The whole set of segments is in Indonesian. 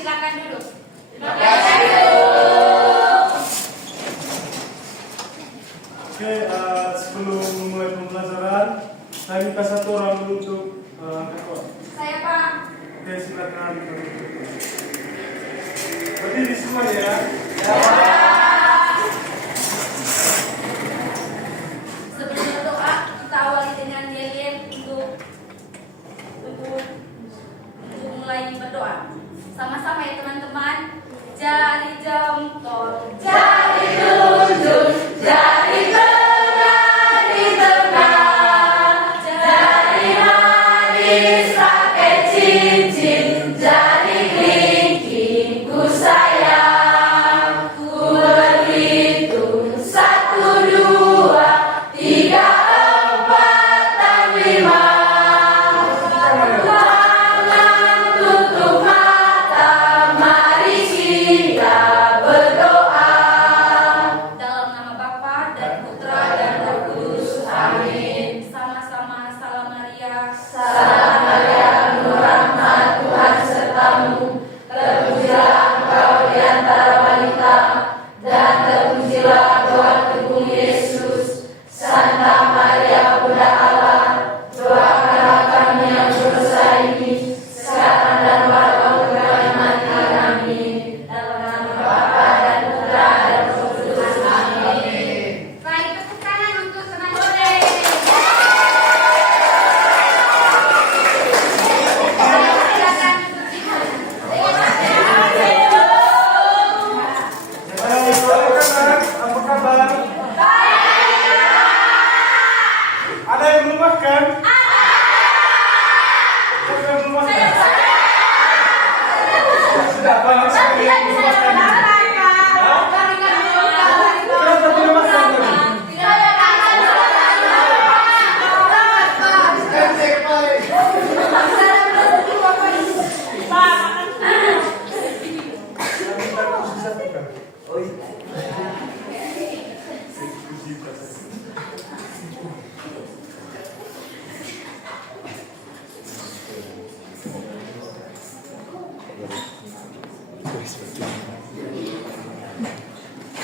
silakan dulu. Terima kasih. Oke, sebelum memulai pembelajaran, saya minta satu orang dulu untuk angkat toa. Saya Pak. Oke, silakan. Berdiri semua ya. Sebelum berdoa, kita awali dengan yel-yel untuk mulai berdoa. Sama-sama ya teman-teman. Jari jempol, jari tunjuk, jari tengah di tengah, jari manis pakai cincin, jari kelingking ku sayang, ku berhitung 1, 2, 3, 4, dan 5. Jangan tutup mata, mari kita berdoa. Dalam nama Bapa dan Putra dan Roh Kudus. Amin. Sama-sama. Salam Maria. Salam Maria, penuh rahmat, Tuhan sertamu. Terpujilah engkau di antara wanita, dan terpujilah buah tubuhmu Yesus. Santa Maria, Bunda Allah, doakanlah kami yang berdosa ini, sekarang dan waktu kami mati. Amin. Dalam nama Bapa dan Putra dan Roh Kudus. Amin. Baik, tepuk tangan untuk teman sore. Silakan untuk dimulai. Sore kanan, apa kabar? Ada yang belum makan? Siapa yang belum makan? Sudah banyak sekali yang belum makan. Kenapa tidak makan tadi? Cek baik. Saya minta kursi satu kan? Kursi satu.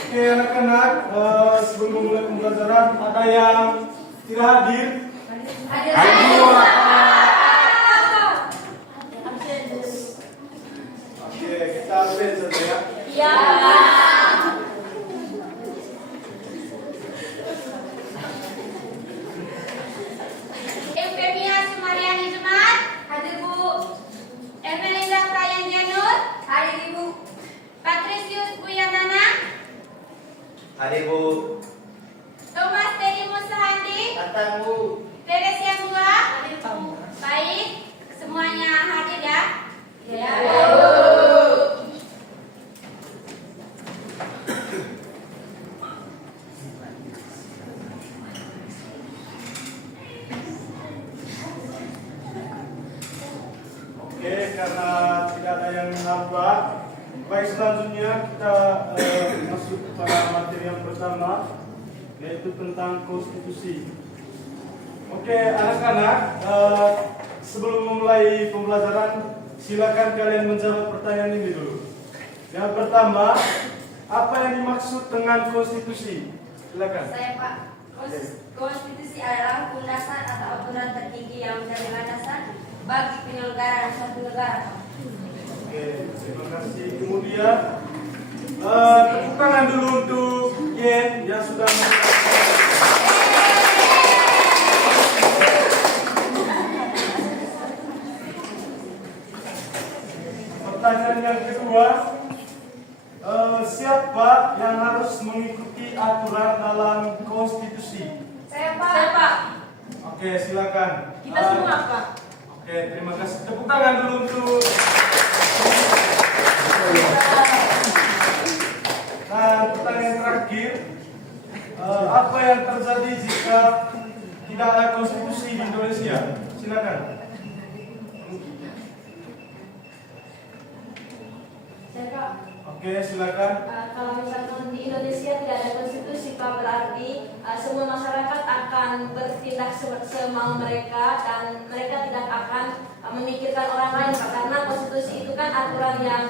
Oke anak-anak, sebelum memulai pembelajaran, ada yang tidak hadir? Oke, kita absen saja ya. Eufemia Sumariani Jumat, hadir Bu. Emelinda Prayan Janur, hadir Ibu. Patrisius Buyanana, Hadir Bu. Thomas Teddy Musahandi, Datang Bu. Teresia Bua, hadir Bu. Baik, semuanya hadir ya? Ya. Oke, karena tidak ada yang menghambat, baik selanjutnya kita masuk pada materi yang pertama, yaitu tentang konstitusi. Oke, anak-anak, sebelum memulai pembelajaran, silakan kalian menjawab pertanyaan ini dulu. Yang pertama, apa yang dimaksud dengan konstitusi? Silakan. Saya Pak. Konstitusi adalah hukum dasar atau aturan tertinggi yang menjadi landasan bagi penyelenggaraan suatu negara. Oke, terima kasih. Kemudian, tepuk tangan dulu untuk Yen yang sudah Pertanyaan yang kedua, siapa yang harus mengikuti aturan dalam konstitusi? Saya Pak. Oke, silakan. Kita semua Pak. Oke, terima kasih. Tepuk tangan dulu untuk. Nah, pertanyaan terakhir, apa yang terjadi jika tidak ada konstitusi di Indonesia? Silakan. Saya Pak. Oke, silakan. Kalau misalkan di Indonesia tidak ada konstitusi Pak, berarti semua masyarakat akan bertindak semau mereka dan mereka tidak akan memikirkan orang lain Pak, karena konstitusi itu kan aturan yang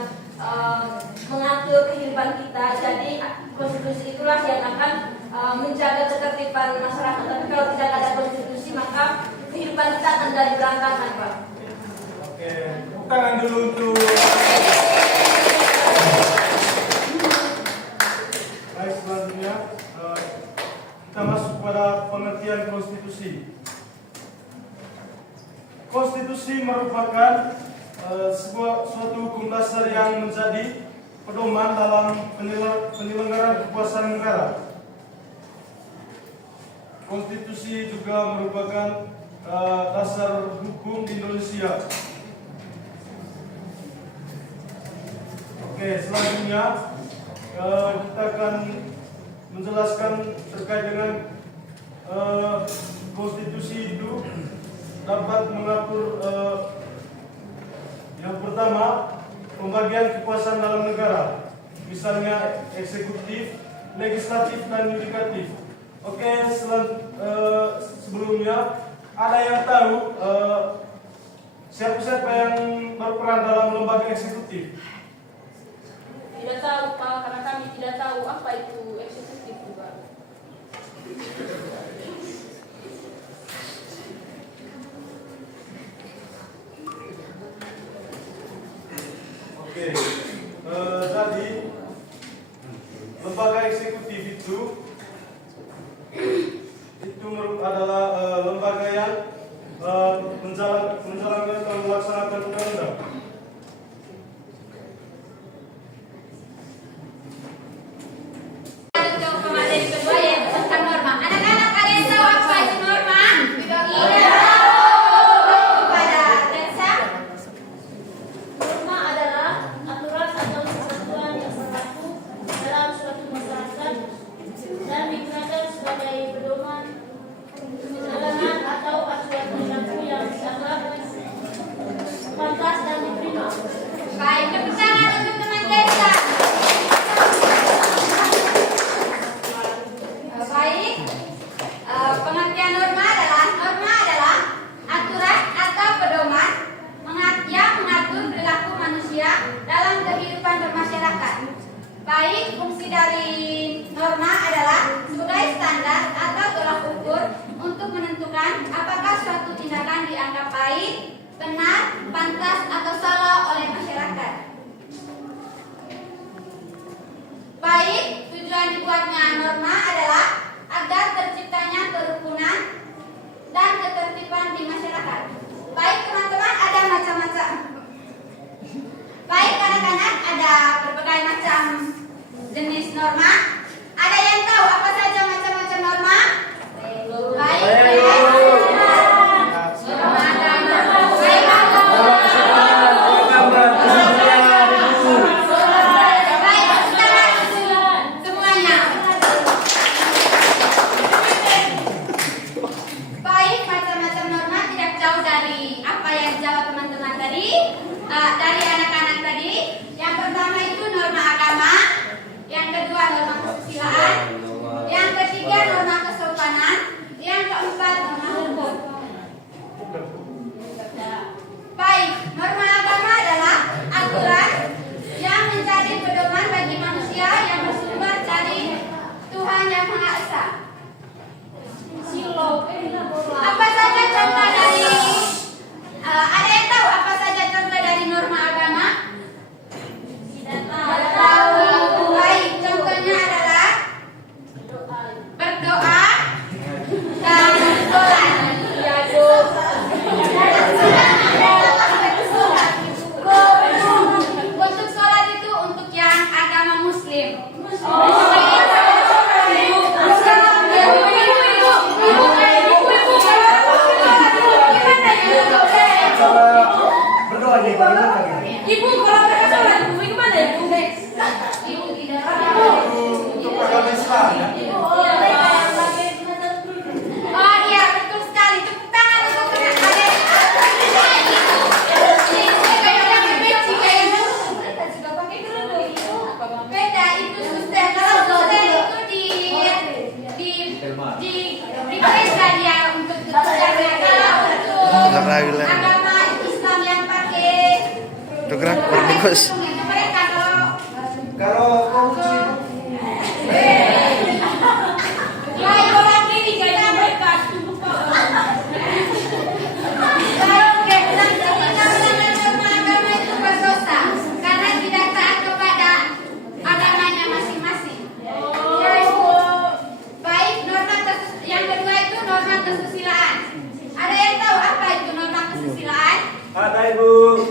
mengatur kehidupan kita. Jadi konstitusi itulah yang akan menjaga ketertiban masyarakat. Tapi kalau tidak ada konstitusi maka kehidupan kita akan jadi berantakan, Pak. Oke, tepuk tangan dulu untuk. Baik, selanjutnya kita masuk pada pengertian konstitusi. Konstitusi merupakan suatu hukum dasar yang menjadi pedoman dalam penyelenggaraan kekuasaan negara. Konstitusi juga merupakan dasar hukum di Indonesia. Oke, selanjutnya kita akan menjelaskan terkait dengan konstitusi itu dapat mengatur yang pertama pembagian kekuasaan dalam negara, misalnya eksekutif, legislatif, dan yudikatif. Oke, sebelumnya ada yang tahu siapa-siapa yang berperan dalam lembaga eksekutif? Tidak tahu, Pak, karena kami tidak tahu apa itu eksekutif juga. Oke, jadi lembaga eksekutif itu adalah lembaga yang menjalankan dan melaksanakan undang-undang. Untuk pemateri kedua yaitu tentang norma. Anak-anak kalian tahu apa itu norma? Tidak tahu. Pada Teresa, Norma adalah aturan atau kesatuan yang berlaku dalam suatu masyarakat dan digunakan sebagai pedoman, pegangan atau acuan perilaku yang dianggap pantas dan diterima. baik, tepuk tangan untuk teman Teresa. Baik, pengertian norma adalah aturan atau pedoman yang mengatur perilaku manusia dalam kehidupan bermasyarakat. Baik, fungsi dari norma adalah sebagai standar atau tolak ukur untuk menentukan apakah suatu tindakan dianggap baik, benar, pantas, atau salah oleh masyarakat. Baik, tujuan dibuatnya norma adalah agar terciptanya kerukunan dan ketertiban di masyarakat. Baik teman-teman, ada macam-macam. Baik anak-anak, ada berbagai macam jenis norma. Ada yang tahu apa saja macam-macam norma? Baik. Norma agama. Baik, semuanya. Baik, macam-macam norma tidak jauh dari apa yang dijawab teman-teman tadi, dari anak-anak tadi. Yang pertama itu norma agama, yang kedua norma kesusilaan, yang ketiga norma kesopanan, yang keempat norma hukum. Baik, norma agama adalah aturan yang menjadi pedoman bagi manusia yang bersumber dari Tuhan Yang Maha Esa. Apa saja contoh dari ada yang tahu apa saja contoh dari norma agama? Tidak tahu. Baik, contohnya adalah berdoa dan sholat. Untuk sholat itu untuk yang agama Muslim. Berdoa aja, bagaimana? Ibu, kalau mereka sholat, ibu kemana ibu? Ibu tidak Untuk agama Islam ya? Oh iya, betul sekali. Tepuk tangan untuk adik. Beda itu suster. Kalau suster itu di gereja dia untuk susternya. Kalau untuk agama Islam yang pakai Gerak berbagus. mereka Baik, Bu.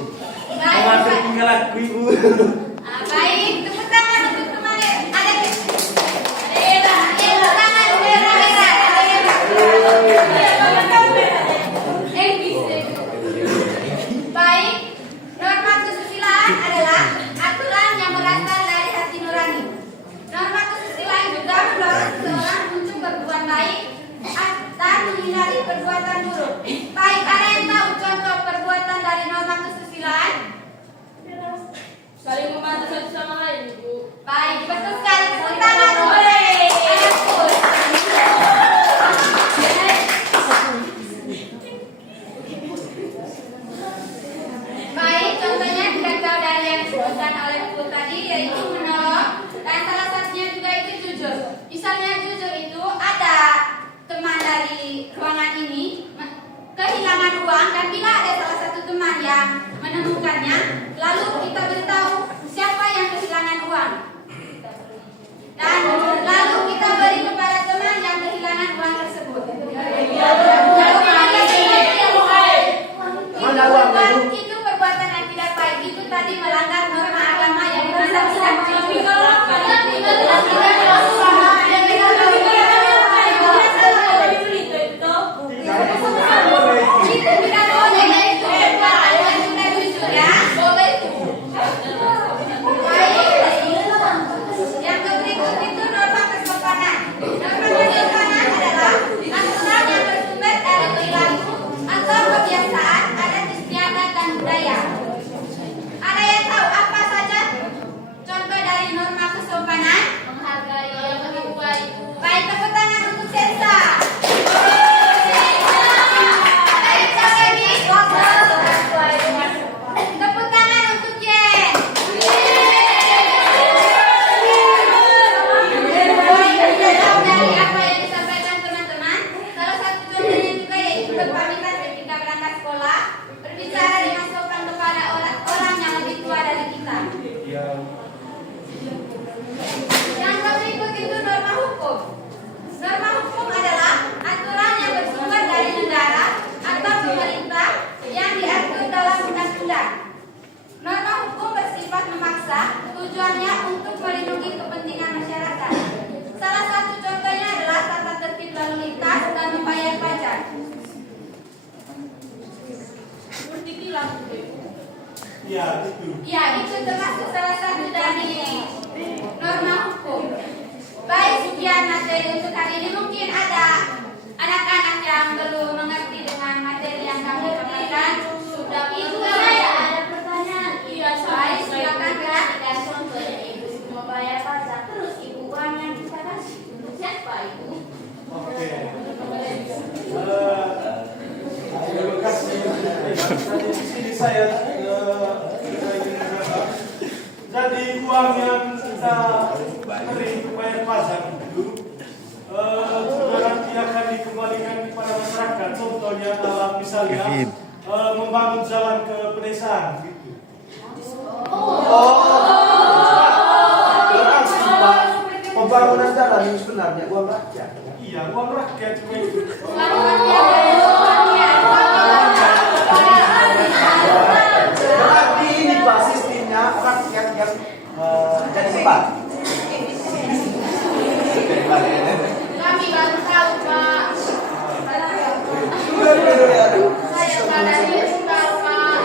Baik, Maaf Pak. tinggal aku, Ibu. Baik, tepuk tangan untuk kembali. Ada era, tepuk tangan era. Baik, norma kesusilaan adalah aturan yang berasal dari hati nurani. Norma kesusilaan juga mendorong seseorang untuk berbuat baik dan menghindari perbuatan buruk. Baik, ada yang tahu contoh perbuatan dari norma kesusilaan? Saling membantu satu sama lain, Ibu. Baik, betul sekali. Tepuk tangan. Baik, contohnya dikatakan dari yang disebutkan oleh Bu tadi, yaitu menolong, dan salah satunya juga itu jujur. Misalnya jujur itu ada teman dari ruangan ini kehilangan uang, dan bila ada salah satu teman yang menemukannya, lalu kita beritahu siapa yang kehilangan uang, dan lalu kita beri kepada teman yang kehilangan uang tersebut. Itu perbuatan yang tidak baik. Itu tadi melanggar norma agama yang itu tidak boleh. Itu perbuatan yang tidak jujur, ya. Boleh itu. Yang berikut itu norma kesopanan. Norma kesopanan adalah aturan yang bersumber dari perilaku atau kebiasaan adat istiadat dan budaya. Ada yang tahu apa saja contoh dari norma kesopanan? Menghargai yang lebih tua, Ibu. Baik, tepuk tangan untuk Sensa. Sensa lagi. Tepuk tangan untuk Jen. Dari apa yang disampaikan teman-teman, salah satu contohnya juga yaitu berpamitan ketika berangkat sekolah, berbicara dengan sopan kepada orang yang lebih tua dari kita. Yang berikut itu norma hukum. Norma hukum adalah aturan yang bersumber dari negara atau pemerintah yang diatur dalam undang-undang. Norma hukum bersifat memaksa, tujuannya untuk melindungi kepentingan masyarakat. Salah satu contohnya adalah tata tertib lalu lintas dan membayar pajak. Seperti kilang, Ibu. Ya, itu. Ya, itu termasuk salah satu dari norma hukum. Baik, sekian materi untuk hari ini. Mungkin ada anak-anak yang belum mengerti dengan materi yang kami paparkan. Sudah itu Saya ada pertanyaan. Iya, baik, silakan Kak. Dan contohnya Ibu membayar pajak, terus Ibu uang yang kita kasih untuk siapa, Ibu? Oke. Terima kasih. Tadi di sini saya ingin menjawab. Jadi uang yang kita beri bayar pajak itu nanti akan dikembalikan kepada masyarakat. Contohnya adalah misalnya membangun jalan ke pedesaan gitu. Pembangunan jalan ini sebenarnya uang rakyat. Iya, uang rakyat juga itu. Berarti ini Pak sistemnya rakyat yang jadi sebab. Kami baru tahu, Pak. Saya sadari tahu, Pak.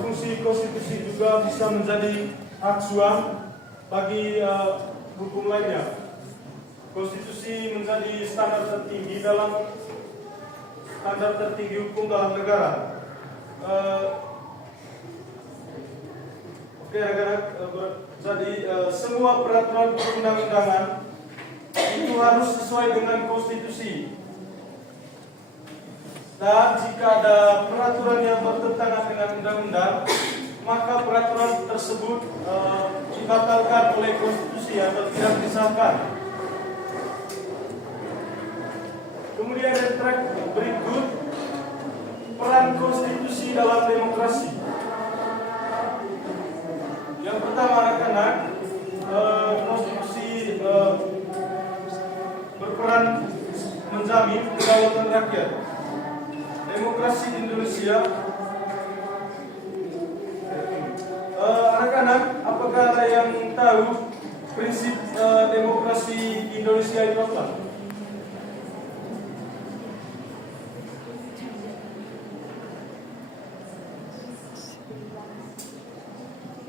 Fungsi konstitusi juga bisa menjadi acuan bagi hukum lainnya. Konstitusi menjadi standar tertinggi hukum dalam negara. Oke, anak-anak, jadi semua peraturan perundang-undangan itu harus sesuai dengan konstitusi. Dan jika ada peraturan yang bertentangan dengan undang-undang, maka peraturan tersebut dibatalkan oleh konstitusi atau tidak disahkan. Kemudian yang terakhir berikut peran konstitusi dalam demokrasi. Yang pertama, anak-anak, konstitusi berperan menjamin kedaulatan rakyat. Demokrasi di Indonesia. Anak-anak, apakah ada yang tahu prinsip demokrasi di Indonesia itu apa?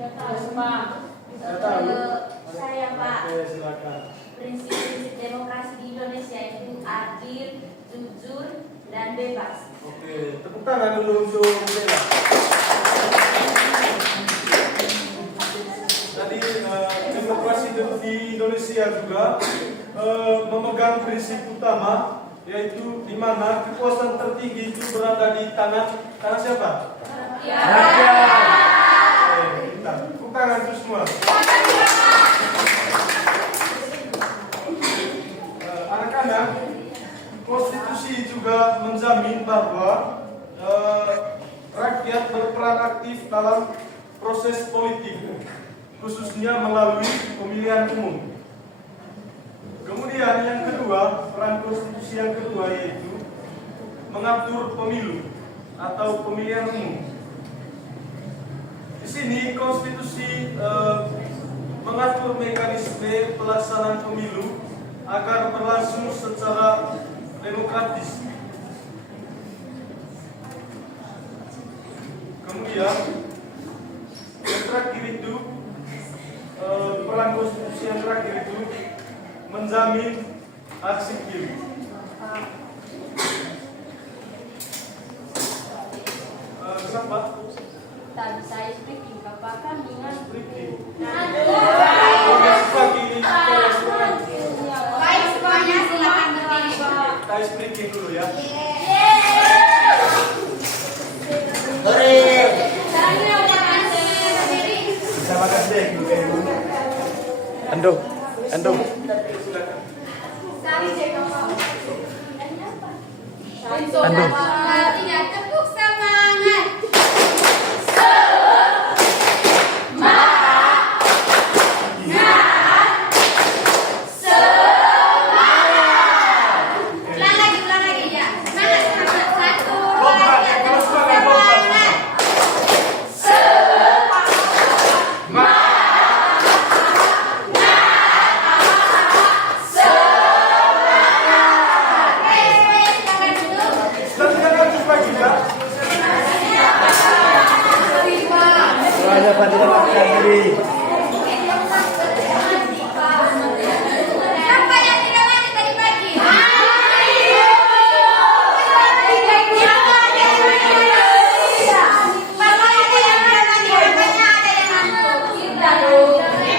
Tidak tahu, Pak. Tidak tahu? Saya, Pak. Oke, silakan. Prinsip-prinsip demokrasi di Indonesia itu adil, jujur, dan bebas. Oke, tepuk tangan dulu untuk Bella. Tadi demokrasi di Indonesia juga memegang prinsip utama, yaitu di mana kekuasaan tertinggi itu berada di tangan siapa? Rakyat. Tepuk tangan itu semua. Anak-anak, konstitusi juga menjamin bahwa rakyat berperan aktif dalam proses politik, khususnya melalui pemilihan umum. Kemudian yang kedua, peran konstitusi yang kedua yaitu mengatur pemilu atau pemilihan umum. Di sini konstitusi mengatur mekanisme pelaksanaan pemilu agar berlangsung secara demokratis. Kemudian yang terakhir itu peran konstitusi yang terakhir itu menjamin hak sipil. Kenapa? Tadi saya speaking, Bapak kan dengan Speaking. baik semuanya, silakan berdiri. Saya speaking dulu ya. Caranya berdiri. Terima kasih. Andung. Sekali cek Bapak. Untuk Aduh. tidak tepuk semangat. Ulang lagi ya. Semangat. 1, 2, 3. Semangat. Semuanya pada makan diri. Siapa yang tidak mandi tadi pagi?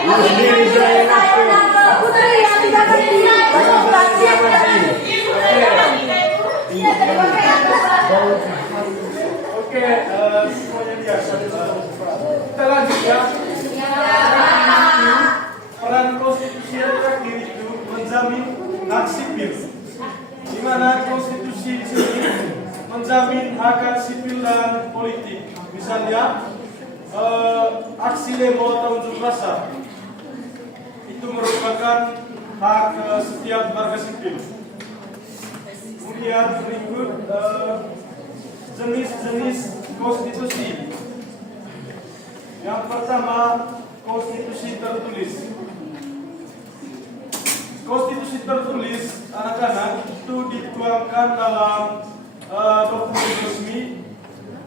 Lu sendiri saya ngaku. Oke, semuanya biasa. Kita lanjut ya. Peran konstitusi yang terakhir itu menjamin hak sipil. Di mana konstitusi di sini menjamin hak sipil dan politik. Misalnya aksi demo atau unjuk rasa itu merupakan hak setiap warga sipil. Kemudian berikut jenis-jenis konstitusi. Yang pertama, konstitusi tertulis. Konstitusi tertulis, anak-anak, itu dituangkan dalam dokumen resmi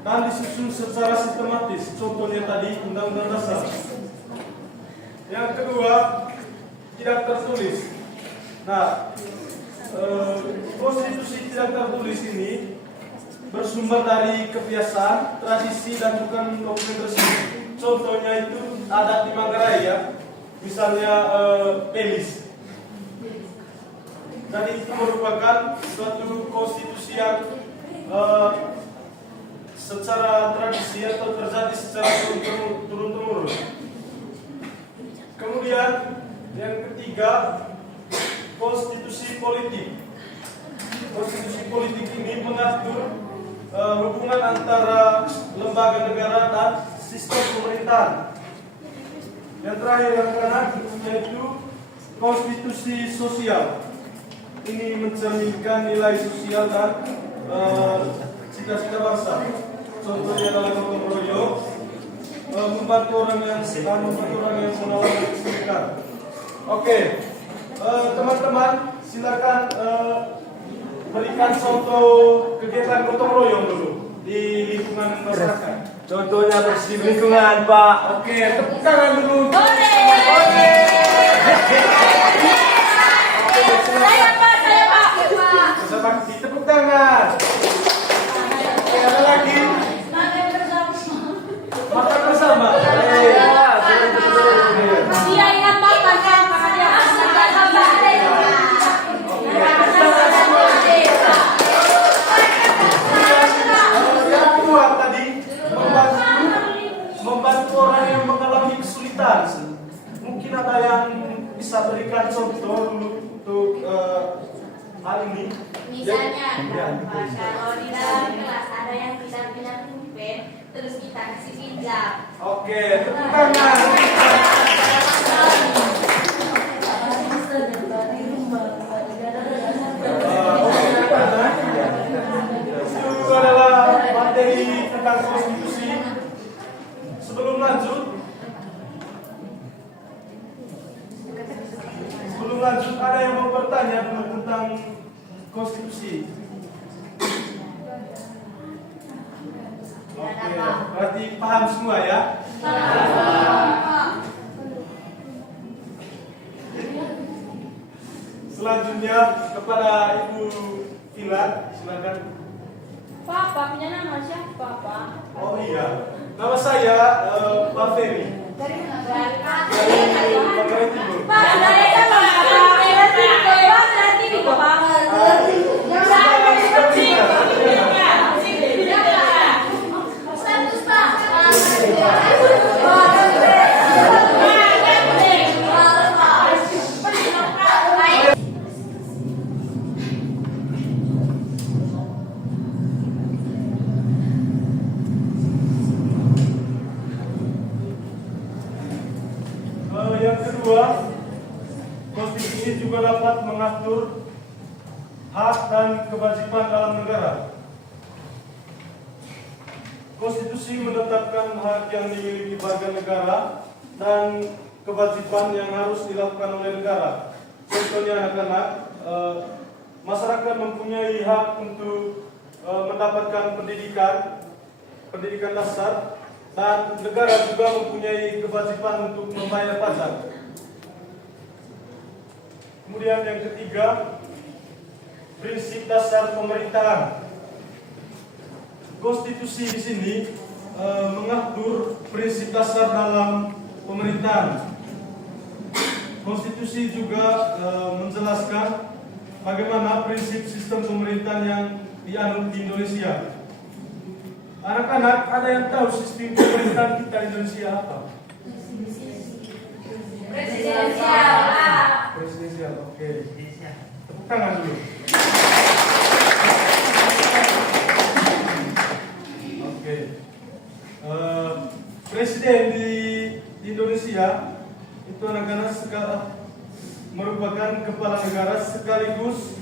dan disusun secara sistematis. Contohnya tadi Undang-Undang Dasar. Yang kedua, tidak tertulis. Nah, konstitusi tidak tertulis ini bersumber dari kebiasaan, tradisi, dan bukan dokumen resmi. Contohnya itu adat di Manggarai ya, misalnya Pelis. Dan itu merupakan suatu konstitusi yang secara tradisi atau terjadi secara turun-temurun. Kemudian yang ketiga, konstitusi politik. Konstitusi politik ini mengatur hubungan antara lembaga negara dan sistem pemerintahan. Yang terakhir yaitu konstitusi sosial. Ini mencerminkan nilai sosial dan cita-cita bangsa. Contohnya dalam gotong royong, membantu orang yang mengalami kesulitan. Oke, teman-teman, silakan berikan contoh kegiatan gotong royong dulu di lingkungan masyarakat. Contohnya bersih lingkungan, Pak. Oke, tepuk tangan dulu. Saya Pak. Masa bakti, tepuk tangan. Oke, ada lagi? Makan bersama. Dia ingat bapaknya, makanya asukan Yang kedua tadi, membantu orang yang mengalami kesulitan. Mungkin ada yang bisa berikan contoh dulu untuk hal ini. Misalnya, kalau di dalam kelas ada yang tidak bilang pulpen, terus kita kasih pinjam. Oke, tepuk tangan. Itu adalah materi tentang konstitusi. Sebelum lanjut, ada yang mau bertanya dulu tentang konstitusi? Oke, berarti paham semua ya? Selanjutnya kepada Ibu Ilan, silakan. Pak, punya nama siapa, Pak? Oh iya, nama saya Pak Ferry Dari mana? dari Manggarai Timur. Pak, dari mana? Pak, berarti di Pak. Status Pak. Yang kedua, konstitusi juga dapat mengatur hak dan kewajiban dalam negara. Konstitusi menetapkan hak yang dimiliki warga negara dan kewajiban yang harus dilakukan oleh negara. Contohnya anak-anak, masyarakat mempunyai hak untuk mendapatkan pendidikan dasar, dan negara juga mempunyai kewajiban untuk membayar pajak. Kemudian yang ketiga, prinsip dasar pemerintahan. Konstitusi di sini mengatur prinsip dasar dalam pemerintahan. Konstitusi juga menjelaskan bagaimana prinsip sistem pemerintahan yang dianut di Indonesia. Anak-anak, ada yang tahu sistem pemerintahan kita di Indonesia apa? Presidensial. Presidensial, oke. Tepuk tangan dulu. Oke. Presiden di Indonesia itu anak-anak merupakan kepala negara sekaligus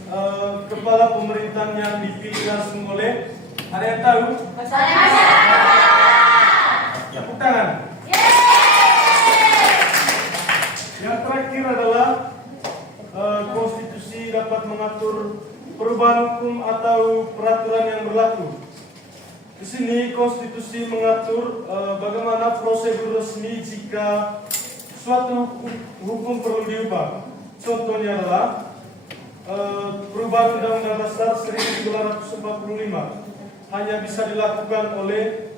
kepala pemerintahan yang dipilih langsung oleh, ada yang tahu? Tepuk tangan. Yang terakhir adalah konstitusi dapat mengatur perubahan hukum atau peraturan yang berlaku. Di sini konstitusi mengatur bagaimana prosedur resmi jika suatu hukum perlu diubah. Contohnya adalah perubahan Undang-Undang Dasar 1945 hanya bisa dilakukan oleh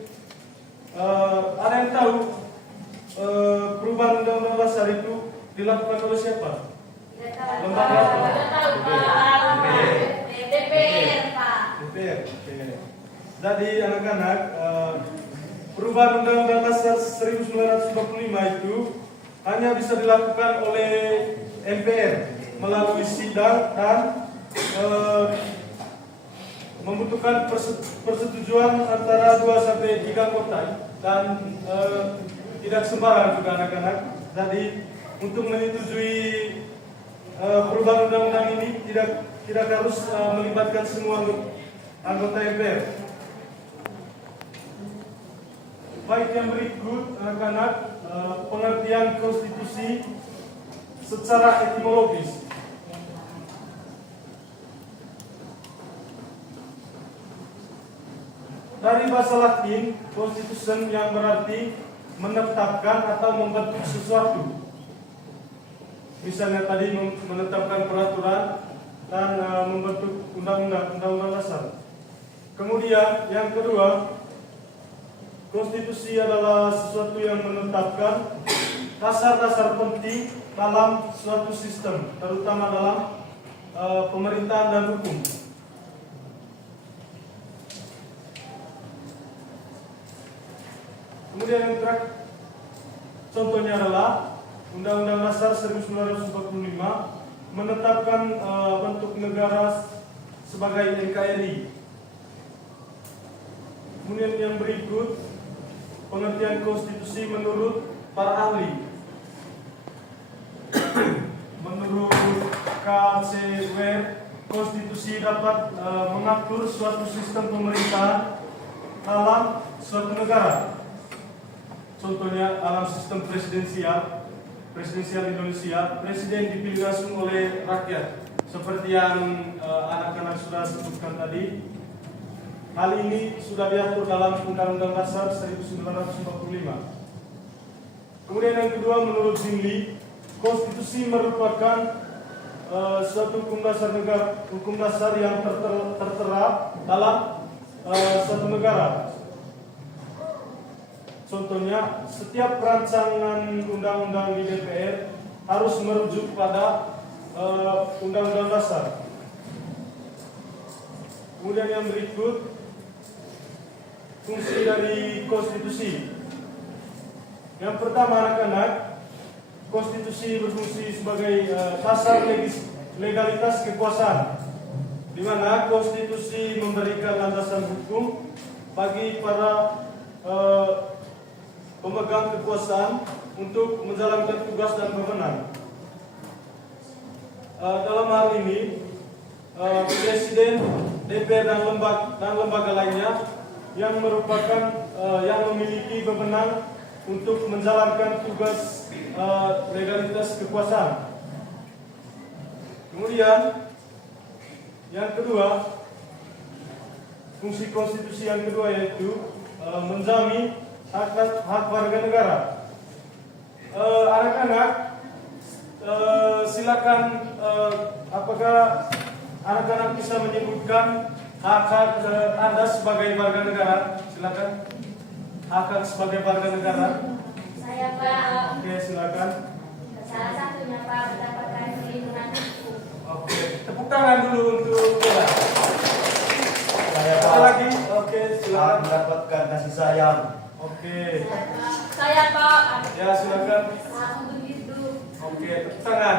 ada yang tahu perubahan Undang-Undang Dasar itu dilakukan oleh siapa? Lembaga apa? DPR, Pak. DPR. Oke. Jadi anak-anak, perubahan Undang-Undang Dasar 1945 itu hanya bisa dilakukan oleh MPR melalui sidang dan membutuhkan persetujuan antara 2 sampai 3 anggota dan tidak sembarang juga anak-anak. Jadi untuk menyetujui perubahan undang-undang ini tidak harus melibatkan semua anggota MPR. Baik, yang berikut anak-anak, pengertian konstitusi secara etimologis. Dari bahasa Latin, constitution yang berarti menetapkan atau membentuk sesuatu. Misalnya tadi menetapkan peraturan dan membentuk undang-undang dasar. Kemudian yang kedua, konstitusi adalah sesuatu yang menetapkan dasar-dasar penting dalam suatu sistem, terutama dalam pemerintahan dan hukum. Kemudian yang terakhir, contohnya adalah Undang-Undang Dasar 1945 menetapkan bentuk negara sebagai NKRI. Kemudian yang berikut, pengertian konstitusi menurut para ahli. Menurut KCW, konstitusi dapat mengatur suatu sistem pemerintahan dalam suatu negara. Contohnya dalam sistem presidensial Indonesia, presiden dipilih langsung oleh rakyat. Seperti yang anak-anak sudah sebutkan tadi, hal ini sudah diatur dalam Undang-Undang Dasar 1945. Kemudian yang kedua, menurut Zingli, konstitusi merupakan suatu hukum dasar yang tertera dalam suatu negara. Contohnya, setiap rancangan undang-undang di DPR harus merujuk pada Undang-Undang Dasar. Kemudian yang berikut, fungsi dari konstitusi. Yang pertama, anak-anak, konstitusi berfungsi sebagai dasar legalitas kekuasaan, di mana konstitusi memberikan landasan hukum bagi para pemegang kekuasaan untuk menjalankan tugas dan wewenang. Dalam hal ini, presiden, DPR dan lembaga lainnya yang merupakan yang memiliki wewenang untuk menjalankan tugas legalitas kekuasaan. Kemudian yang kedua, fungsi konstitusi yang kedua yaitu menjamin hak warga negara. Anak-anak, silakan, apakah anak-anak bisa menyebutkan hak-hak Anda sebagai warga negara? Silakan. Hak sebagai warga negara. Saya, Pak. Oke, silakan. Salah satunya, Pak, mendapatkan perlindungan hukum. Oke, tepuk tangan dulu untuk Bella. Saya Apa Pak, lagi? Oke, silakan. mendapatkan kasih sayang. Oke, Saya, Pak. ya silakan. Untuk hidup. Oke, tepuk tangan.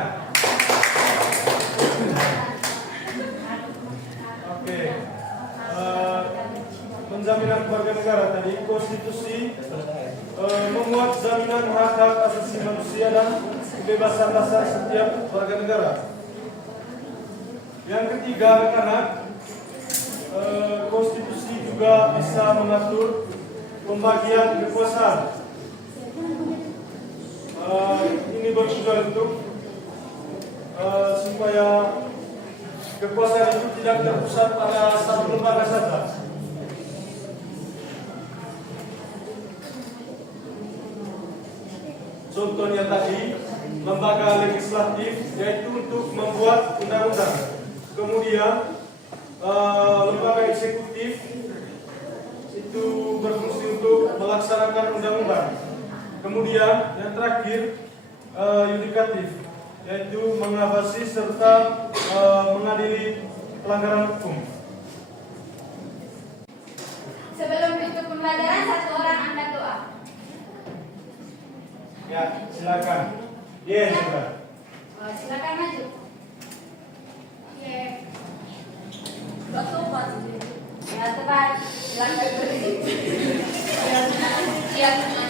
Oke, penjaminan warga negara tadi, konstitusi memuat jaminan hak-hak asasi manusia dan kebebasan dasar setiap warga negara. Yang ketiga, anak-anak, konstitusi juga bisa mengatur pembagian kekuasaan. Ini bertujuan untuk supaya kekuasaan itu tidak terpusat pada satu lembaga saja. contohnya tadi lembaga legislatif, yaitu untuk membuat undang-undang. Kemudian lembaga eksekutif itu berfungsi untuk melaksanakan undang-undang. Kemudian yang terakhir yudikatif, yaitu mengawasi serta mengadili pelanggaran hukum. Sebelum tutup pembelajaran, satu orang angkat doa. Ya, silakan. Dia juga. Silakan maju. Ya, tepat. Silakan berdiri. Siap.